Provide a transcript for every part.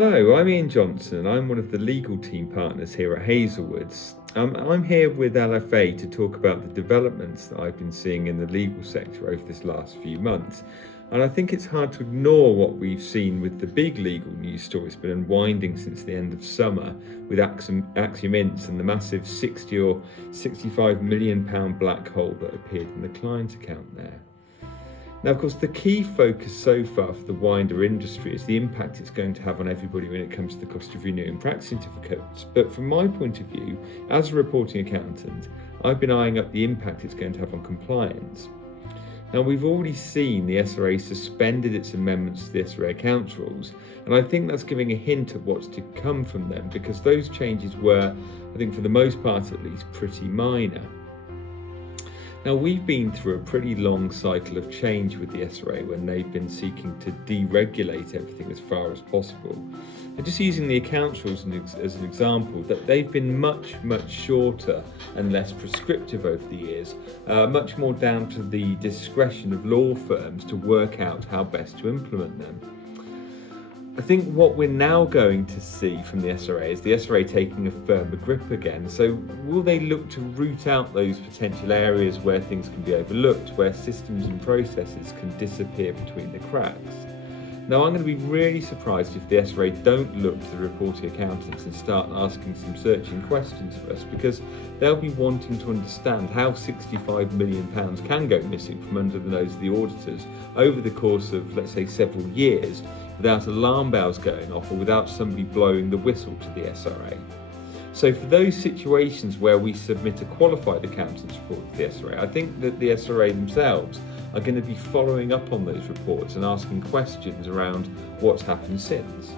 Hello, I'm Ian Johnson. I'm one of the legal team partners here at Hazlewoods. I'm here with LFA to talk about the developments that I've been seeing in the legal sector over this last few months. And I think it's hard to ignore what we've seen with the big legal news story that's been unwinding since the end of summer with Axiom Inc. and the massive 60 or 65 million pound black hole that appeared in the client account there. Now, of course, the key focus so far for the wider industry is the impact it's going to have on everybody when it comes to the cost of renewing practice certificates. But from my point of view, as a reporting accountant, I've been eyeing up the impact it's going to have on compliance. Now, we've already seen the SRA suspended its amendments to the SRA accounts rules, and I think that's giving a hint at what's to come from them, because those changes were, I think for the most part at least, pretty minor. Now, we've been through a pretty long cycle of change with the SRA when they've been seeking to deregulate everything as far as possible. And just using the accounts rules as an example, that they've been much shorter and less prescriptive over the years, much more down to the discretion of law firms to work out how best to implement them. I think what we're now going to see from the SRA is the SRA taking a firmer grip again. So will they look to root out those potential areas where things can be overlooked, where systems and processes can disappear between the cracks? Now, I'm going to be really surprised if the SRA don't look to the reporting accountants and start asking some searching questions of us, because they'll be wanting to understand how £65 million can go missing from under the nose of the auditors over the course of, let's say, several years, without alarm bells going off or without somebody blowing the whistle to the SRA. So for those situations where we submit a qualified accountant's report to the SRA, I think that the SRA themselves are going to be following up on those reports and asking questions around what's happened since.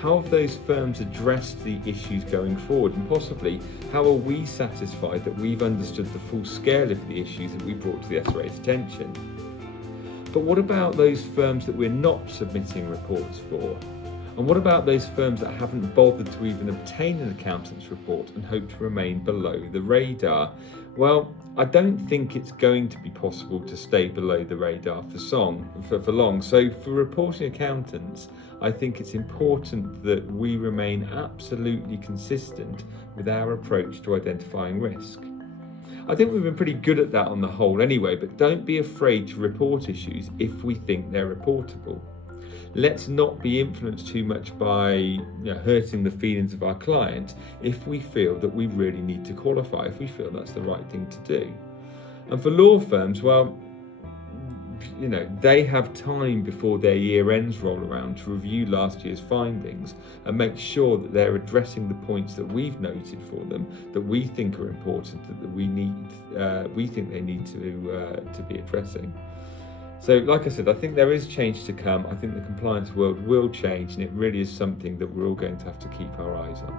How have those firms addressed the issues going forward, and possibly how are we satisfied that we've understood the full scale of the issues that we brought to the SRA's attention? But what about those firms that we're not submitting reports for? And what about those firms that haven't bothered to even obtain an accountant's report and hope to remain below the radar? Well, I don't think it's going to be possible to stay below the radar for long. So for reporting accountants, I think it's important that we remain absolutely consistent with our approach to identifying risk. I think we've been pretty good at that on the whole anyway, but don't be afraid to report issues if we think they're reportable. Let's not be influenced too much by hurting the feelings of our client if we feel that we really need to qualify, if we feel that's the right thing to do. And for law firms, well, they have time before their year ends roll around to review last year's findings and make sure that they're addressing the points that we've noted for them, that we think are important, that we think they need to be addressing. So, like I said, I think there is change to come. I think the compliance world will change, and it really is something that we're all going to have to keep our eyes on.